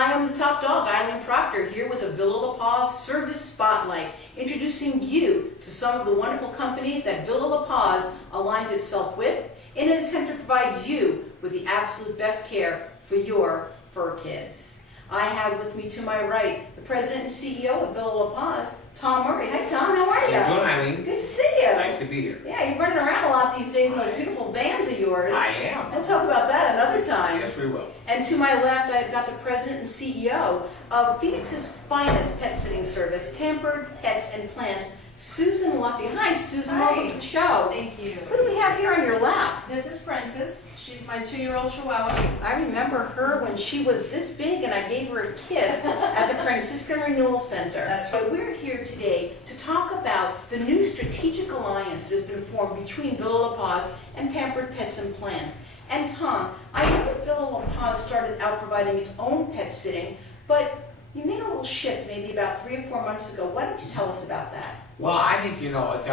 Hi, I'm the top dog, Eileen Proctor, here with a VLP Service Spotlight, introducing you to some of the wonderful companies that VLP aligns itself with in an attempt to provide you with the absolute best care for your fur kids. I have with me to my right the President and CEO of VLP, Tom Murray. Hi Tom, how are you? How you doing, Eileen? Good to see you. Nice to be here. Yeah, you're running around a lot these days in those beautiful vans of yours. I am. We'll talk about that another time. Yes, we will. And to my left, I've got the President and CEO of Phoenix's finest pet sitting service, Pampered Pets and Plants, Susan Luffey. Hi, Susan. Hi. Welcome to the show. Thank you. What do we have here on your lap? This is Princess. She's my 2-year-old Chihuahua. I remember her when she was this big, and I gave her a kiss at the Franciscan Renewal Center. That's right. We're here today to talk about the new strategic alliance that has been formed between VLP and Pampered Pets and Plants. And Tom, I know that VLP started out providing its own pet sitting, but you made a little shift maybe about 3 or 4 months ago. Why don't you tell us about that? Well, I think, it's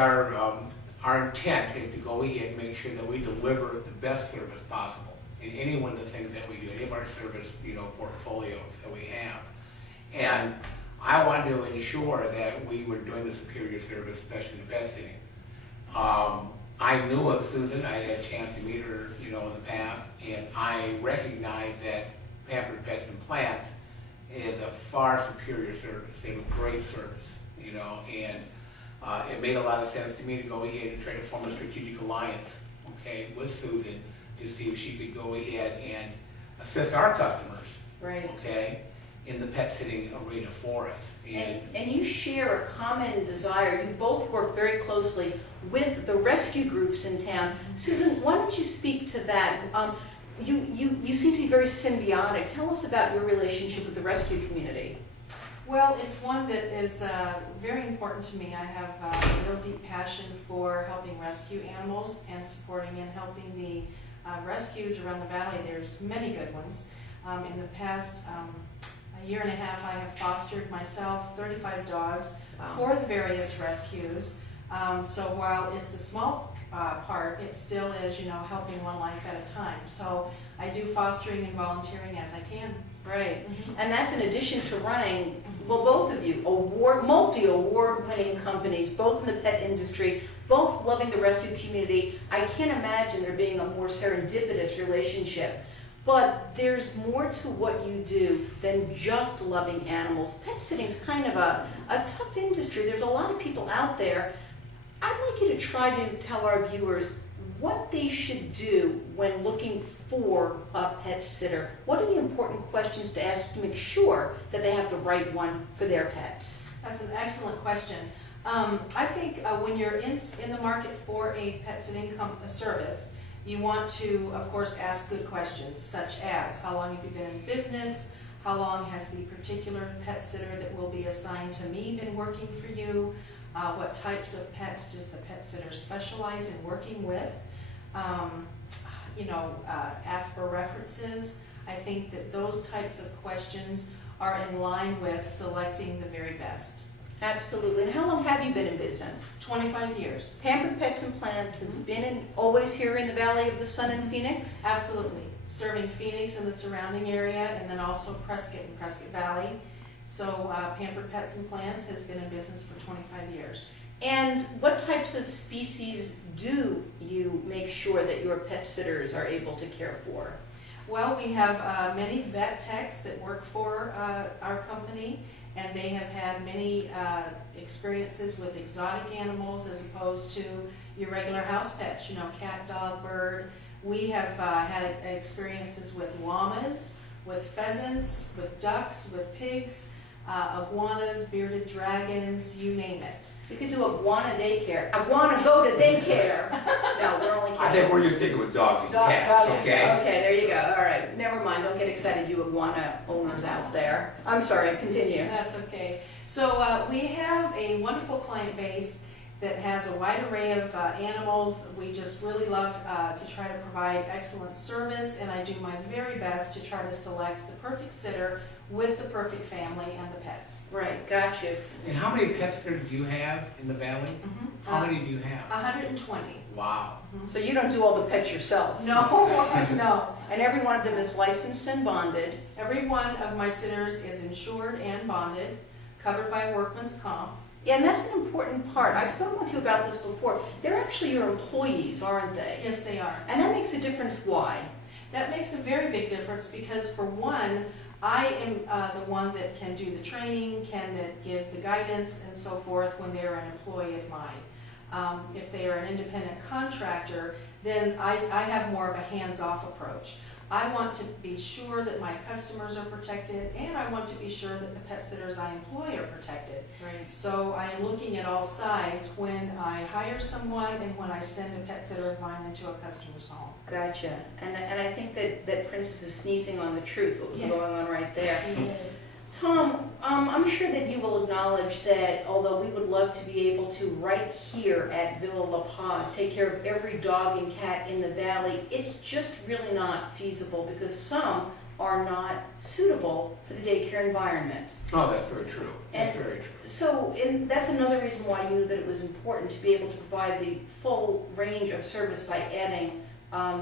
our intent is to go in and make sure that we deliver the best service possible in any one of the things that we do, any of our service, portfolios that we have. And I wanted to ensure that we were doing the superior service, especially in pet sitting. I knew of Susan. I had a chance to meet her, in the past, and I recognized that Pampered Pets and Plants is a far superior service. They have a great service, and it made a lot of sense to me to go ahead and try to form a strategic alliance, with Susan to see if she could go ahead and assist our customers, Right. in the pet sitting arena for us. And you share a common desire. You both work very closely with the rescue groups in town. Susan, why don't you speak to that? You seem to be very symbiotic. Tell us about your relationship with the rescue community. Well, it's one that is very important to me. I have a real deep passion for helping rescue animals and supporting and helping the rescues around the valley. There's many good ones. In the past a year and a half, I have fostered myself 35 dogs for the various rescues. So while it's a small part, it still is, helping one life at a time. So I do fostering and volunteering as I can. Right. And that's in addition to running, well, both of you, multi-award winning companies, both in the pet industry, both loving the rescue community. I can't imagine there being a more serendipitous relationship. But there's more to what you do than just loving animals. Pet sitting is kind of a tough industry. There's a lot of people out there. I'd like you to try to tell our viewers what they should do when looking for a pet sitter. What are the important questions to ask to make sure that they have the right one for their pets? That's an excellent question. I think when you're in the market for a pet sitting service, you want to, of course, ask good questions, such as how long have you been in business? How long has the particular pet sitter that will be assigned to me been working for you? What types of pets does the pet sitter specialize in working with? Ask for references. I think that those types of questions are in line with selecting the very best. Absolutely. And how long have you been in business? 25 years. Pampered Pets and Plants has been always here in the Valley of the Sun in Phoenix? Absolutely. Serving Phoenix and the surrounding area, and then also Prescott and Prescott Valley. So Pampered Pets and Plants has been in business for 25 years. And what types of species do you make sure that your pet sitters are able to care for? Well, we have many vet techs that work for our company, and they have had many experiences with exotic animals as opposed to your regular house pets, cat, dog, bird. We have had experiences with llamas, with pheasants, with ducks, with pigs, iguanas, bearded dragons, you name it. You could do iguana daycare. Iguana go to daycare. No, we're only kidding. I think we're just sticking with dogs and Dogs, cats, okay? Okay, there you go. All right, never mind. Don't get excited, you iguana owners out there. I'm sorry, continue. That's okay. So we have a wonderful client base that has a wide array of animals. We just really love to try to provide excellent service, and I do my very best to try to select the perfect sitter with the perfect family and the pets. Right, got you. And how many pet sitters do you have in the valley? How many do you have? 120. Wow. So you don't do all the pets yourself? No, no. And every one of them is licensed and bonded? Every one of my sitters is insured and bonded, covered by workman's comp. Yeah, and that's an important part. I've spoken with you about this before. They're actually your employees, aren't they? Yes, they are. And that makes a difference. Why? That makes a very big difference because, for one, I am the one that can do the training, that give the guidance and so forth when they're an employee of mine. If they are an independent contractor, then I have more of a hands-off approach. I want to be sure that my customers are protected, and I want to be sure that the pet sitters I employ are protected. Right. So I am looking at all sides when I hire someone and when I send a pet sitter of mine into a customer's home. Gotcha. And I think that Princess is sneezing on the truth, what was Yes. going on right there. Yes. Tom, I'm sure that you will acknowledge that although we would love to be able to, right here at Villa La Paz, take care of every dog and cat in the valley, it's just really not feasible because some are not suitable for the daycare environment. Oh, that's very true. That's very true. So that's another reason why you knew that it was important to be able to provide the full range of service by adding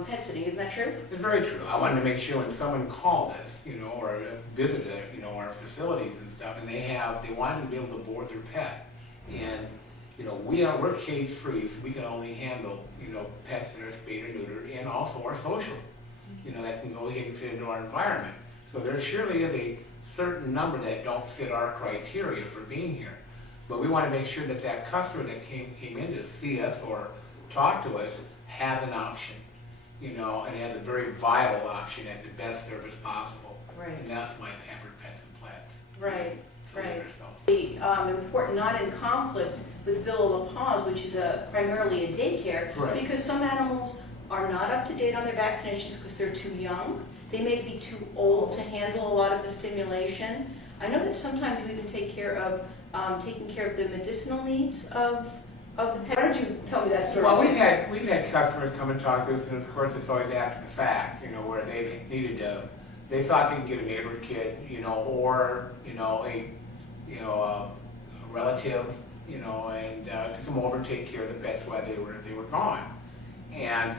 pet sitting. Isn't that true? It's very true. I wanted to make sure when someone called us, or visited, our facilities and stuff, and they wanted to be able to board their pet. And, we're cage free, so we can only handle, pets that are spayed or neutered, and also our social, that can go ahead and fit into our environment. So there surely is a certain number that don't fit our criteria for being here. But we want to make sure that that customer that came in to see us or talk to us has an option. And has a very viable option at the best service possible. Right. And that's my Pampered Pets and Plants. Right. Right. So, Important, not in conflict with Villa La Paz, which is primarily a daycare, Correct. because some animals are not up to date on their vaccinations because they're too young. They may be too old to handle a lot of the stimulation. I know that sometimes you even take care of taking care of the medicinal needs of the pet. Why don't you tell me that story? Well, we've had customers come and talk to us, and of course it's always after the fact, where they thought they could get a neighbor kid, or a relative, and to come over and take care of the pets while they were gone. And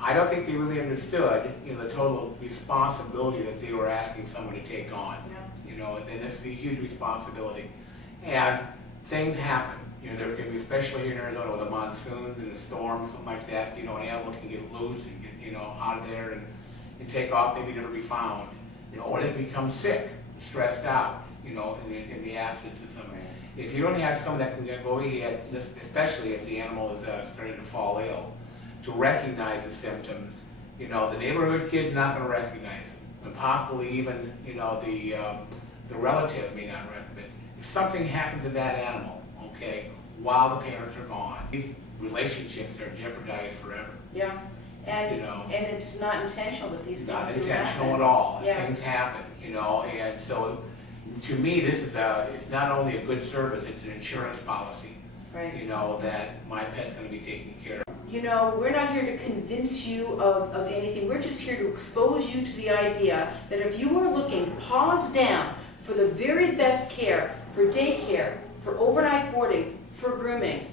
I don't think they really understood, the total responsibility that they were asking someone to take on. Yeah. And this is a huge responsibility. And things happen. There can be, especially here in Arizona with the monsoons and the storms, something like that, an animal can get loose and get, out of there and take off, maybe never be found. Or they become sick, stressed out, in the absence of somebody. If you don't have someone that can go ahead, especially if the animal is starting to fall ill, to recognize the symptoms, the neighborhood kid's not going to recognize it. And possibly even, the relative may not recognize it. If something happens to that animal, okay, while the parents are gone, these relationships are jeopardized forever. Yeah. And it's not intentional that these things Not do intentional happen. at all. Yeah. Things happen, and so to me, this is it's not only a good service, it's an insurance policy. Right. That my pet's going to be taken care of. We're not here to convince you of anything. We're just here to expose you to the idea that if you are looking paws down for the very best care, for daycare, for overnight boarding, for grooming,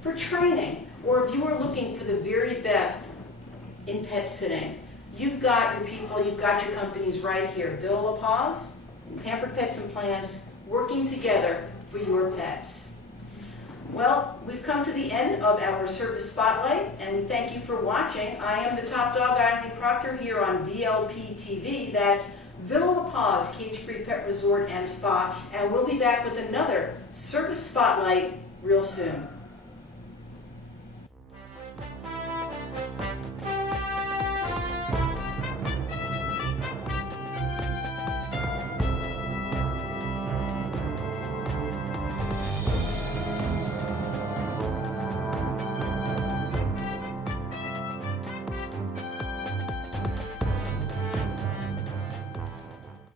for training, or if you are looking for the very best in pet sitting, you've got your people, you've got your companies right here. Villa La Paz and Pampered Pets and Plants working together for your pets. Well, we've come to the end of our service spotlight, and we thank you for watching. I am the top dog, Eileen Proctor, here on VLP TV. That's Villa La Paz Cage-Free Pet Resort and Spa, and we'll be back with another service spotlight real soon.